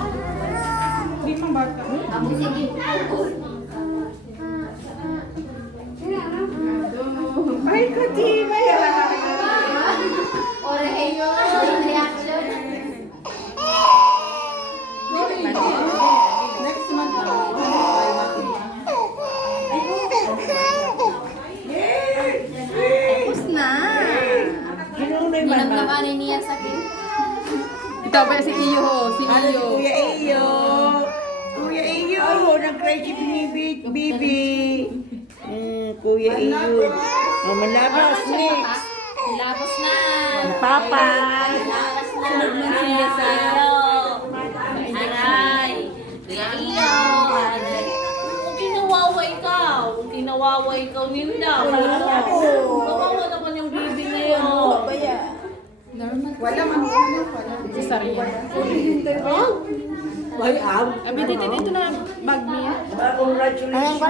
Hindi pang bata. Ay, Kuti, may Orejo, reaction. next month na. Tapos na. Ginamlamanin niya sa akin. Ito pa si Iyo, si Ano si Iyo. Kuya Iyo? Kuya Iyo, nag-cry si Bibi. Kuya Iyo. Oh, malabas, next. Labas na. Papa. Sunod man sila sa iyo. Aray. Iyo. Kung kinawawa ikaw. Kung kinawawa ikaw, ninda. Kawawa naman yung baby na yun. Wala man. Si Saria. Ay, am. Abi, dito na bag niya. Congratulations.